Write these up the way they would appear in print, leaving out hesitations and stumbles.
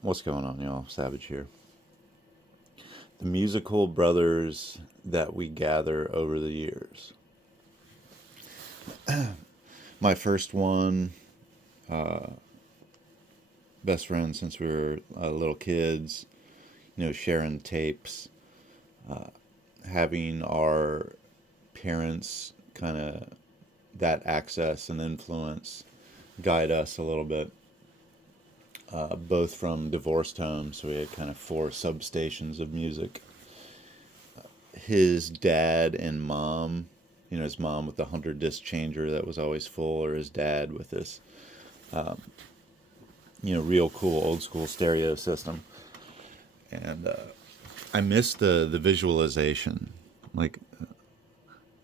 What's going on, y'all? Savage here. The musical brothers that we gather over the years. My first one, best friend since we were little kids, sharing tapes, having our parents kind of that access and influence guide us a little bit, both from divorced homes. So we had kind of four substations of music. His dad and mom, his mom with the 100 disc changer that was always full, or his dad with this, real cool old school stereo system. And I miss the visualization, like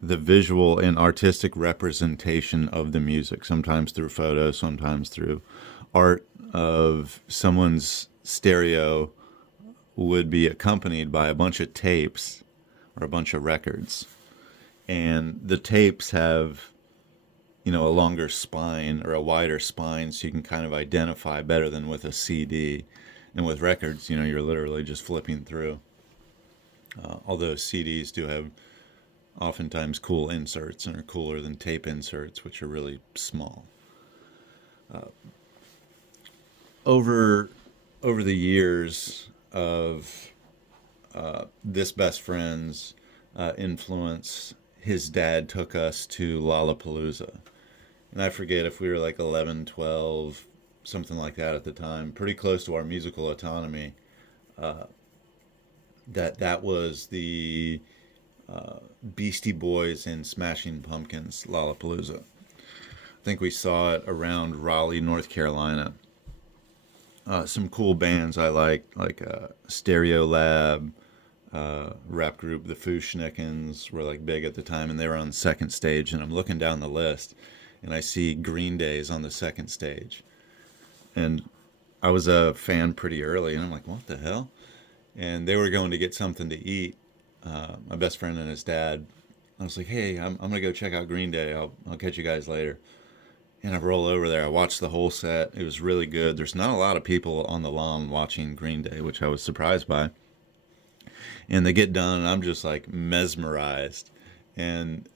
the visual and artistic representation of the music, sometimes through photos, sometimes through art of someone's stereo would be accompanied by a bunch of tapes or a bunch of records. And the tapes have, a longer spine or a wider spine so you can kind of identify better than with a CD. And with records, you're literally just flipping through. Although CDs do have oftentimes cool inserts and are cooler than tape inserts, which are really small. Over over the years of this best friend's influence, his dad took us to Lollapalooza. And I forget if we were like 11, 12, something like that at the time, pretty close to our musical autonomy. That was the Beastie Boys and Smashing Pumpkins Lollapalooza. I think we saw it around Raleigh, North Carolina. Some cool bands I like Stereo Lab, rap group the Foo-Schnickens were like big at the time, and they were on the second stage. And I'm looking down the list, and I see Green Day's on the second stage. And I was a fan pretty early, and I'm like, what the hell? And they were going to get something to eat. My best friend and his dad. I was like, hey, I'm gonna go check out Green Day. I'll catch you guys later. And I roll over there. I watched the whole set. It was really good. There's not a lot of people on the lawn watching Green Day, which I was surprised by. And they get done, and I'm just like mesmerized. And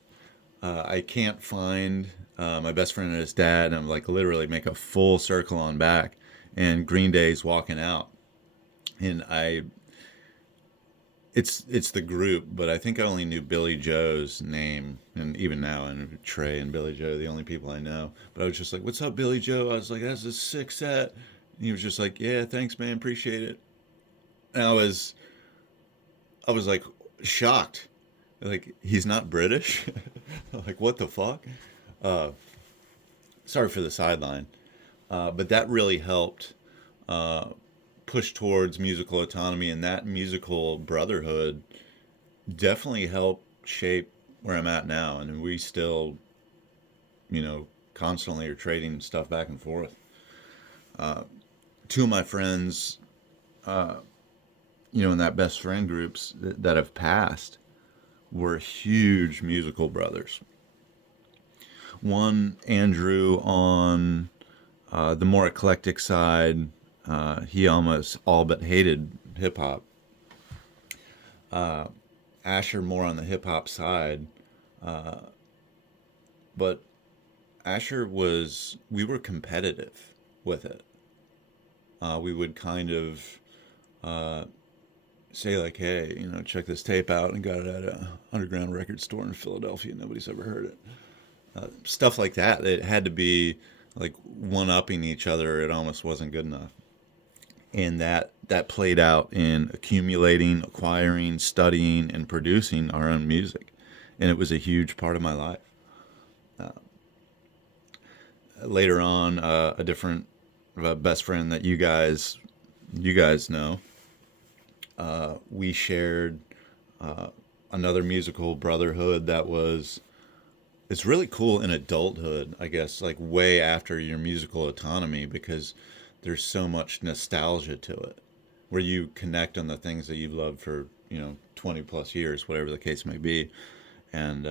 I can't find my best friend and his dad. And I'm like literally make a full circle on back, and Green Day's walking out. And it's the group, but I think I only knew Billy Joe's name, and even now, and Trey and Billy Joe, the only people I know. But I was just like, "What's up, Billy Joe?" I was like, "That's a sick set." And he was just like, "Yeah, thanks, man, appreciate it." And I was like shocked, like he's not British. Like what the fuck? Uh, Sorry for the sideline, but that really helped push towards musical autonomy, and that musical brotherhood definitely helped shape where I'm at now. And we still, constantly are trading stuff back and forth. Two of my friends, in that best friend groups that have passed were huge musical brothers. One, Andrew, on the more eclectic side, he almost all but hated hip hop. Asher more on the hip hop side, but we were competitive with it. We would kind of say like, hey, check this tape out, and got it at a underground record store in Philadelphia. Nobody's ever heard it. Stuff like that. It had to be like one upping each other. It almost wasn't good enough. And that played out in accumulating, acquiring, studying, and producing our own music. And it was a huge part of my life. Later on, a different best friend that you guys know, we shared another musical brotherhood that was it's really cool in adulthood, I guess, like way after your musical autonomy, because there's so much nostalgia to it, where you connect on the things that you've loved for 20 plus years, whatever the case may be. And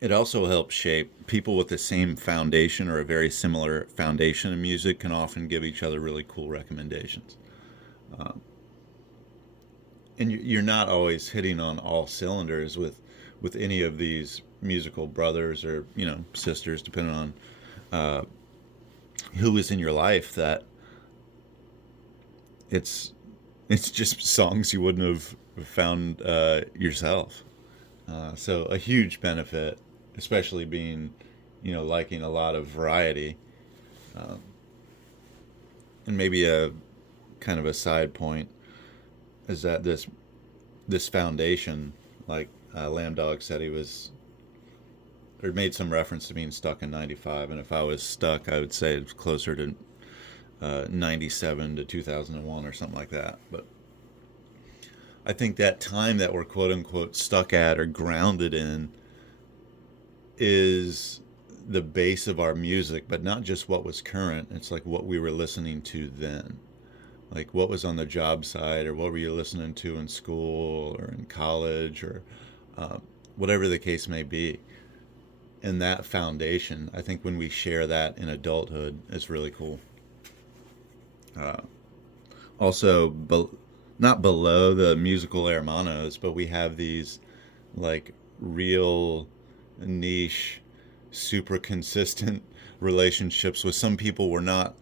It also helps shape people with the same foundation or a very similar foundation in music can often give each other really cool recommendations. And you're not always hitting on all cylinders with any of these musical brothers or sisters, depending on who is in your life. That it's it's just songs you wouldn't have found yourself. So a huge benefit, especially being liking a lot of variety. And maybe a kind of a side point is that this foundation, like Lamb Dog said, he was or made some reference to being stuck in '95, and if I was stuck, I would say it's closer to '97 to 2001 or something like that. But I think that time that we're quote unquote stuck at or grounded in is the base of our music, but not just what was current. It's like what we were listening to then. Like what was on the job site, or what were you listening to in school or in college, or uh, whatever the case may be. And that foundation, I think when we share that in adulthood, is really cool. Uh, also, not below the musical Hermanos, but we have these like real niche, super consistent relationships with some people we're not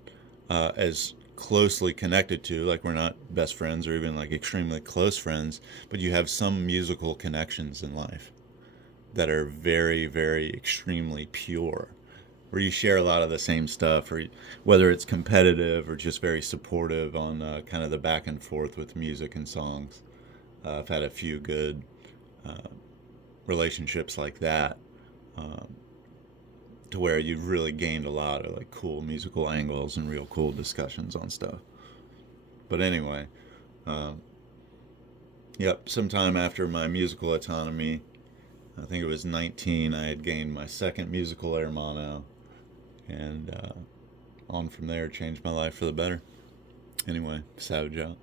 as closely connected to. Like we're not best friends or even like extremely close friends, but you have some musical connections in life that are very, very extremely pure, where you share a lot of the same stuff, or whether it's competitive or just very supportive on kind of the back and forth with music and songs. I've had a few good relationships like that, um, to where you've really gained a lot of like cool musical angles and real cool discussions on stuff. But anyway, uh, yep, sometime after my musical autonomy, I think it was 19, I had gained my second musical hermano, and on from there, changed my life for the better. Anyway, Savage out.